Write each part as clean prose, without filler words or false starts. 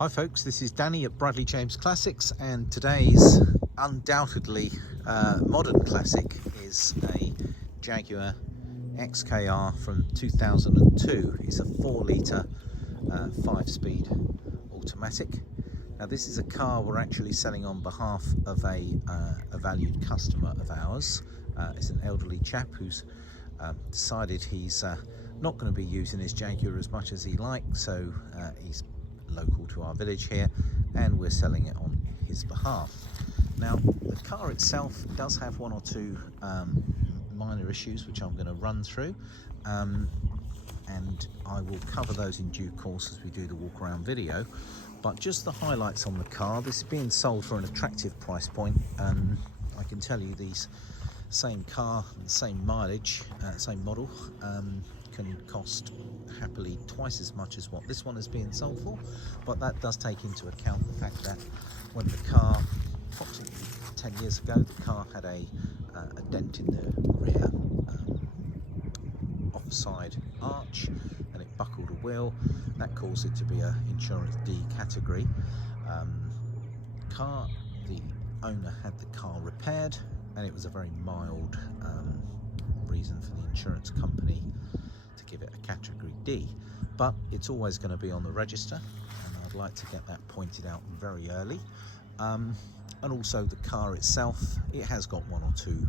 Hi folks, this is Danny at Bradley James Classics, and today's undoubtedly modern classic is a Jaguar XKR from 2002. It's a 4-litre 5-speed automatic. Now this is a car we're actually selling on behalf of a valued customer of ours. It's an elderly chap who's decided he's not going to be using his Jaguar as much as he likes, so he's local to our village here, and we're selling it on his behalf. Now the car itself does have one or two minor issues which I'm going to run through, and I will cover those in due course as we do the walk around video. But just the highlights on the car: this is being sold for an attractive price point. I can tell you these same car, the same mileage, same model, can cost happily twice as much as what this one is being sold for. But that does take into account the fact that when the car, approximately 10 years ago, the car had a dent in the rear offside arch, and it buckled a wheel. That caused it to be a insurance D category car. The owner had the car repaired, and it was a very mild reason for the insurance company to give it a category D, but it's always going to be on the register, and I'd like to get that pointed out very early. And also the car itself, it has got one or two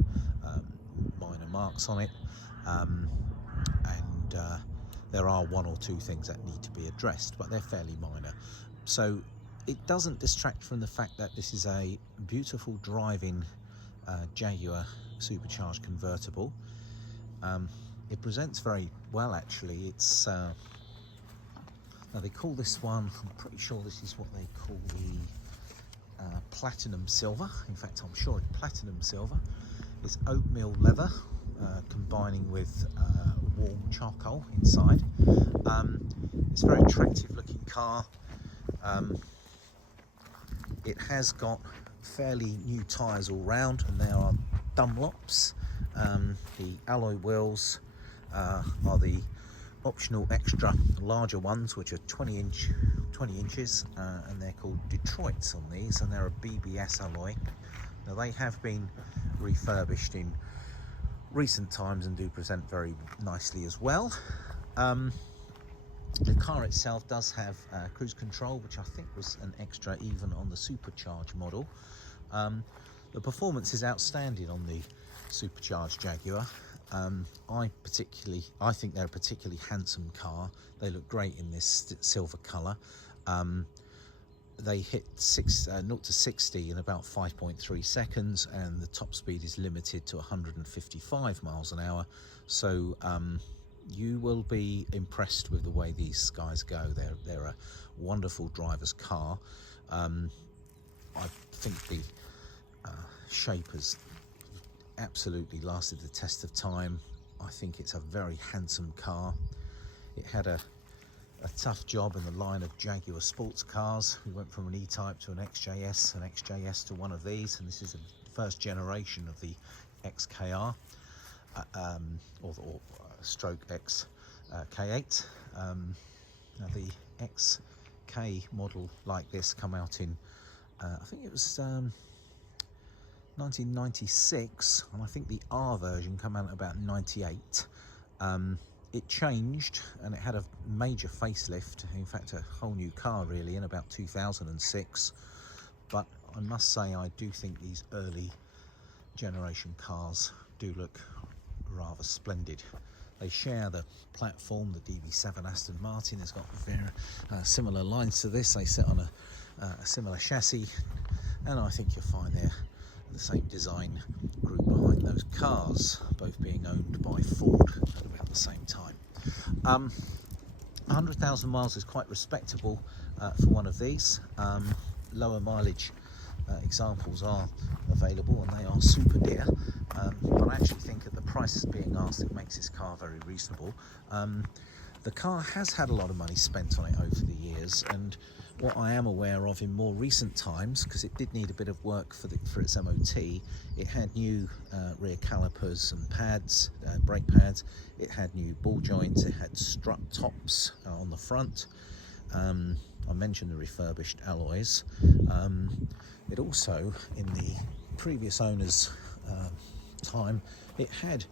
minor marks on it, and there are one or two things that need to be addressed, but they're fairly minor, so it doesn't distract from the fact that this is a beautiful driving Jaguar supercharged convertible. It presents very well, actually. It's now they call this one, I'm pretty sure this is what they call the platinum silver. In fact, I'm sure it's platinum silver. It's oatmeal leather combining with warm charcoal inside. It's a very attractive looking car. It has got fairly new tyres all round, and they are Dunlops. The alloy wheels are the optional extra larger ones, which are 20 inches, and they're called Detroits on these, and they're a BBS alloy. Now they have been refurbished in recent times and do present very nicely as well. The car itself does have cruise control, which I think was an extra even on the supercharged model. The performance is outstanding on the supercharged Jaguar. I think they're a particularly handsome car. They look great in this silver colour. They hit 0 to 60 in about 5.3 seconds, and the top speed is limited to 155 miles an hour. So you will be impressed with the way these guys go. They're a wonderful driver's car. I think the shape has absolutely lasted the test of time. I think it's a very handsome car. It had a tough job in the line of Jaguar sports cars. We went from an E-Type to an XJS to one of these, and this is the first generation of the XKR or stroke XK8. Now the XK model like this come out in I think it was 1996, and I think the R version came out about 98. It changed, and it had a major facelift, in fact a whole new car really, in about 2006. But I must say, I do think these early generation cars do look rather splendid. They share the platform. The DB7 Aston Martin has got very similar lines to this. They sit on a similar chassis, and I think you'll find they're the same design group behind those cars, both being owned by Ford at about the same time. 100,000 miles is quite respectable for one of these. Lower mileage examples are available, and they are super dear, but I actually think at the prices being asked, it makes this car very reasonable. The car has had a lot of money spent on it over the years, and what I am aware of in more recent times, because it did need a bit of work for its MOT, it had new rear calipers and pads, brake pads. It had new ball joints. It had strut tops on the front. I mentioned the refurbished alloys. It also, in the previous owner's time, it had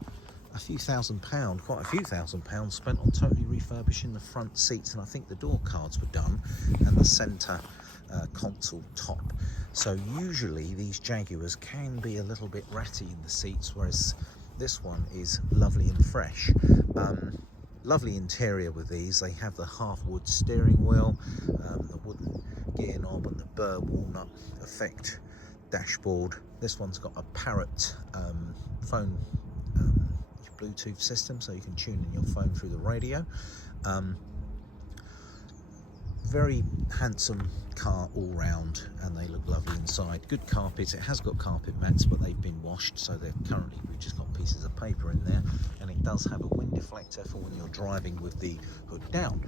a few £1,000, quite a few £1,000 spent on totally refurbishing the front seats, and I think the door cards were done, and the centre console top. So usually these Jaguars can be a little bit ratty in the seats, whereas this one is lovely and fresh. Lovely interior with these. They have the half wood steering wheel, the wooden gear knob, and the burr walnut effect dashboard. This one's got a Parrot phone Bluetooth system, so you can tune in your phone through the radio. Very handsome car all round, and they look lovely inside. Good carpets. It has got carpet mats, but they've been washed, so they're currently, we've just got pieces of paper in there. And it does have a wind deflector for when you're driving with the hood down.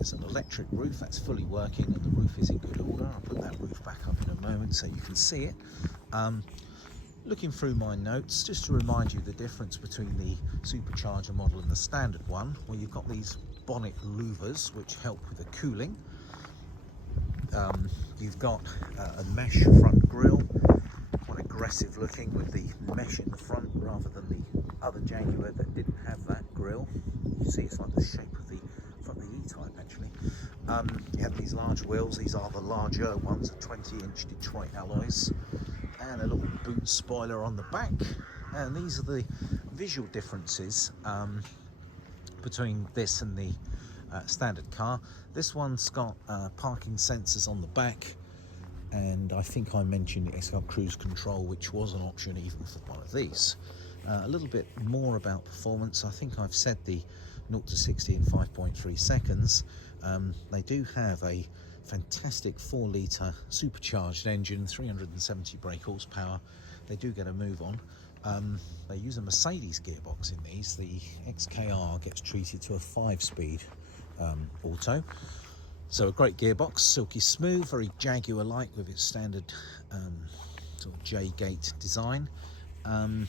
It's an electric roof that's fully working, and the roof is in good order. I'll put that roof back up in a moment so you can see it. Looking through my notes, just to remind you the difference between the supercharger model and the standard one, where you've got these bonnet louvers which help with the cooling. You've got a mesh front grille, quite aggressive looking with the mesh in the front rather than the other Jaguar that didn't have that grille. You see it's like the shape of the front of the E-Type actually. You have these large wheels. These are the larger ones, 20-inch Detroit alloys, and a little boot spoiler on the back. And these are the visual differences between this and the standard car. This one's got parking sensors on the back, and I think I mentioned it's got cruise control, which was an option even for one of these. A little bit more about performance. I think I've said the 0 to 60 in 5.3 seconds. They do have a fantastic 4-litre supercharged engine, 370 brake horsepower. They do get a move on. They use a Mercedes gearbox in these. The XKR gets treated to a 5-speed auto. So a great gearbox, silky smooth, very Jaguar-like with its standard sort of J-gate design. And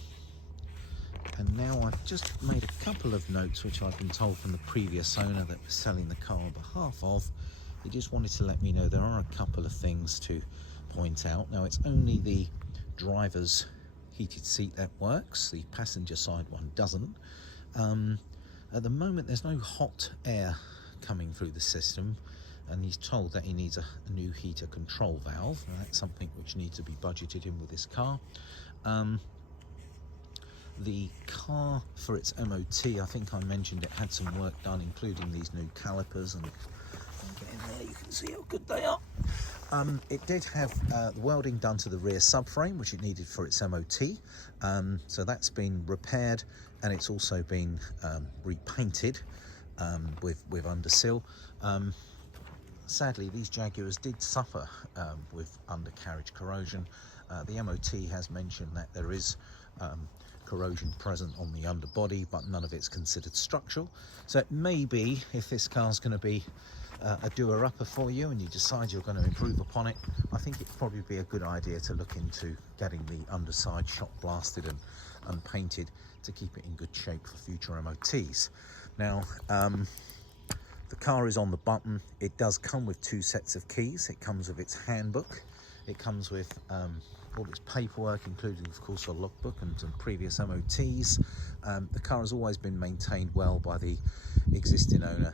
now I've just made a couple of notes which I've been told from the previous owner that was selling the car on behalf of. He just wanted to let me know there are a couple of things to point out. Now, it's only the driver's heated seat that works. The passenger side one doesn't. At the moment, there's no hot air coming through the system, and he's told that he needs a new heater control valve. Now, that's something which needs to be budgeted in with this car. The car, for its MOT, I think I mentioned it had some work done, including these new calipers, and get in there, you can see how good they are. It did have the welding done to the rear subframe, which it needed for its MOT. So that's been repaired, and it's also been repainted with undersill. Sadly, these Jaguars did suffer with undercarriage corrosion. The MOT has mentioned that there is corrosion present on the underbody, but none of it's considered structural. So it may be, if this car's going to be a doer-upper for you and you decide you're going to improve upon it, I think it'd probably be a good idea to look into getting the underside shot blasted and painted to keep it in good shape for future MOTs. Now, the car is on the button. It does come with 2 sets of keys. It comes with its handbook. It comes with all its paperwork, including, of course, a logbook and some previous MOTs. The car has always been maintained well by the existing owner,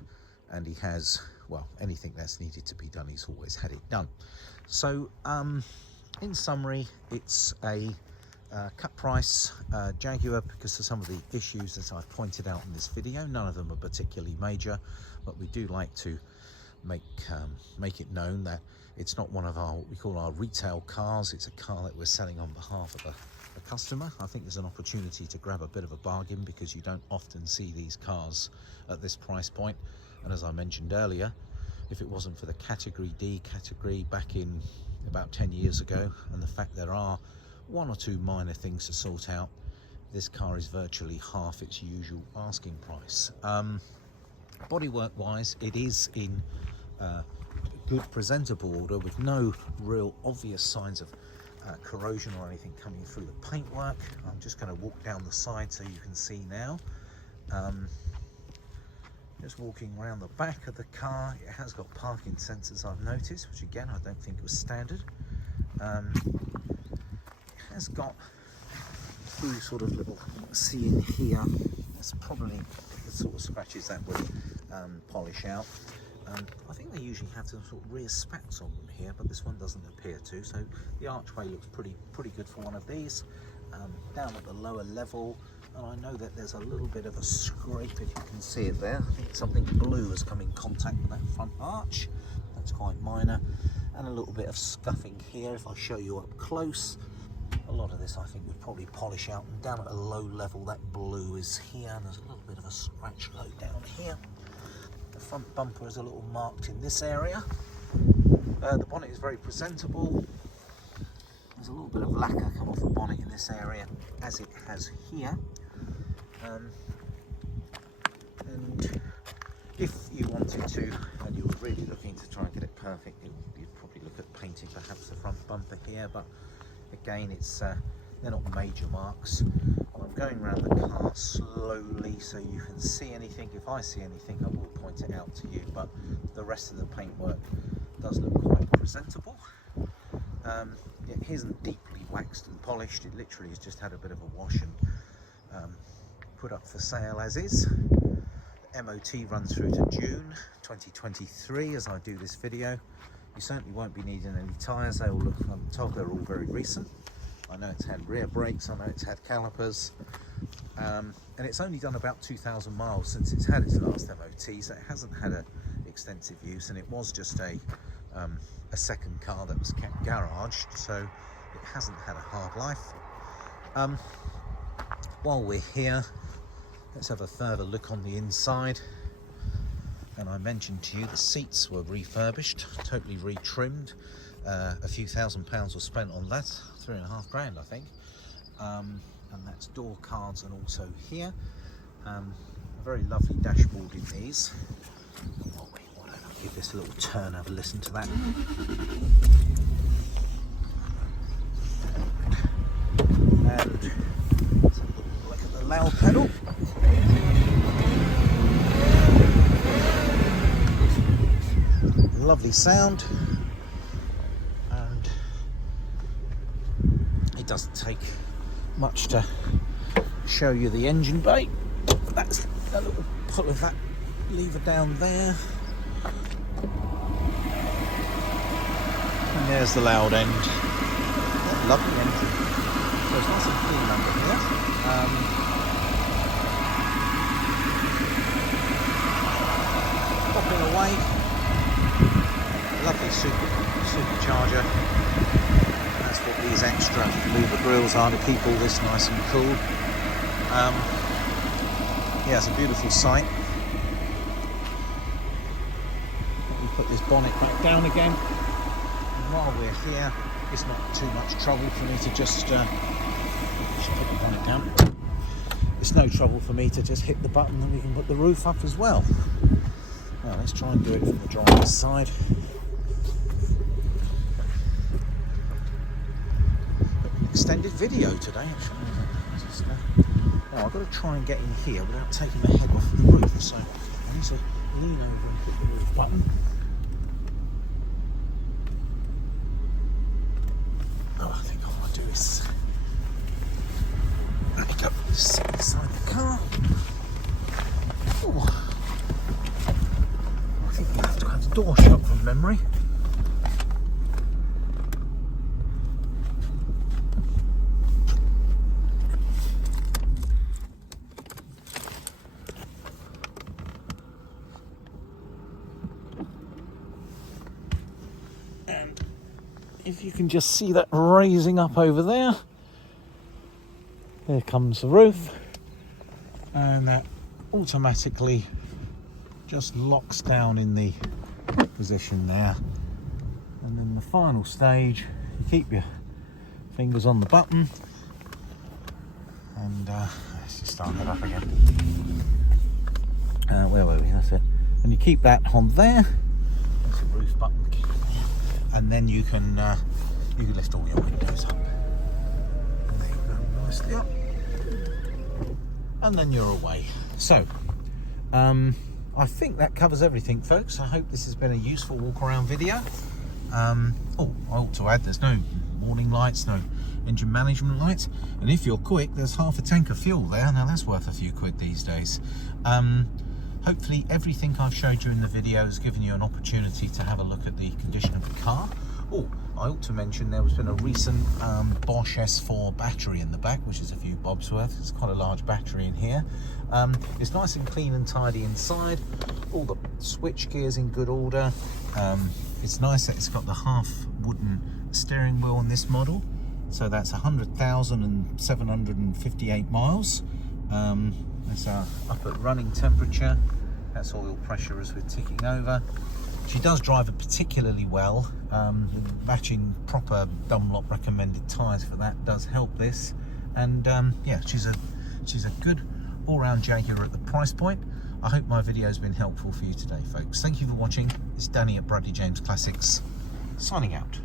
and he has, well, anything that's needed to be done, he's always had it done. So, in summary, it's a cut price Jaguar because of some of the issues that I've pointed out in this video. None of them are particularly major, but we do like to make it known that it's not one of our, what we call our retail cars. It's a car that we're selling on behalf of a customer. I think there's an opportunity to grab a bit of a bargain because you don't often see these cars at this price point. And as I mentioned earlier, if it wasn't for the Category D category back in about 10 years ago, and the fact there are 1 or 2 minor things to sort out, this car is virtually half its usual asking price. Bodywork wise, it is in good presentable order with no real obvious signs of corrosion or anything coming through the paintwork. I'm just going to walk down the side so you can see now. Just walking around the back of the car, it has got parking sensors I've noticed, which again I don't think was standard. It has got a few sort of little, see in here, that's probably the sort of scratches that would polish out. I think they usually have some sort of rear spats on them here, but this one doesn't appear to, so the archway looks pretty good for one of these. Down at the lower level, and I know that there's a little bit of a scrape, if you can see it there. I think something blue has come in contact with that front arch. That's quite minor. And a little bit of scuffing here. If I show you up close, a lot of this I think would probably polish out. And down at a low level, that blue is here, and there's a little bit of a scratch low down here. The front bumper is a little marked in this area. The bonnet is very presentable. There's a little bit of lacquer come off the bonnet in this area, as it has here. And if you wanted to, and you were really looking to try and get it perfect, you'd probably look at painting perhaps the front bumper here, but again, it's they're not major marks. And I'm going around the car slowly so you can see anything. If I see anything, I will point it out to you, but the rest of the paintwork does look quite presentable. It isn't deeply waxed and polished, it literally has just had a bit of a wash and put up for sale as is. The MOT runs through to June 2023 as I do this video. You certainly won't be needing any tyres, they all look, I'm told they're all very recent. I know it's had rear brakes, I know it's had calipers, and it's only done about 2,000 miles since it's had its last MOT, so it hasn't had an extensive use, and it was just a second car that was kept garaged, so it hasn't had a hard life. While we're here, let's have a further look on the inside. And I mentioned to you the seats were refurbished, totally retrimmed. A few £1,000s was spent on that, £3.5 grand I think. And that's door cards, and also here. A very lovely dashboard in these. I'll give this a little turn, have a listen to that. And let's have a look at the loud pedal. Lovely sound, and it doesn't take much to show you the engine bay. That's a little pull of that lever down there. And there's the loud end. Lovely engine. So it's nice and clean under here. Popping away. Lovely supercharger. That's what these extra louver grills are, to keep all this nice and cool. Yeah, it's a beautiful sight. Let me put this bonnet back down again. And while we're here, it's not too much trouble for me to just put the bonnet down. It's no trouble for me to just hit the button and we can put the roof up as well. Now let's try and do it from the driver's side. Extended video today actually. Now I've got to try and get in here without taking my head off the roof, so I need to lean over and hit the roof button. Oh, I think all I do is let me go sit inside the car. Oh. I think we have to have the door shut from memory. And if you can just see that raising up over there, there comes the roof, and that automatically just locks down in the position there. And then the final stage, you keep your fingers on the button, and let's just start that up again. Where were we? That's it. And you keep that on there. That's the roof button. And then you can lift all your windows up. And there you go, nicely up. And then you're away. So, I I think that covers everything, folks. I hope this has been a useful walk around video. Oh, I ought to add, there's no warning lights, no engine management lights, and if you're quick, there's half a tank of fuel there. Now that's worth a few quid these days. Hopefully everything I've showed you in the video has given you an opportunity to have a look at the condition of the car. Oh, I ought to mention there has been a recent Bosch S4 battery in the back, which is a few bobs worth. It's quite a large battery in here. It's nice and clean and tidy inside. All the switch gears in good order. It's nice that it's got the half wooden steering wheel on this model. So that's 100,758 miles. That's up at running temperature. That's oil pressure as we're ticking over. She does drive it particularly well. Matching proper Dunlop recommended tyres for that does help this. And yeah, she's a good all-round Jaguar at the price point. I hope my video has been helpful for you today, folks. Thank you for watching. It's Danny at Bradley James Classics, signing out.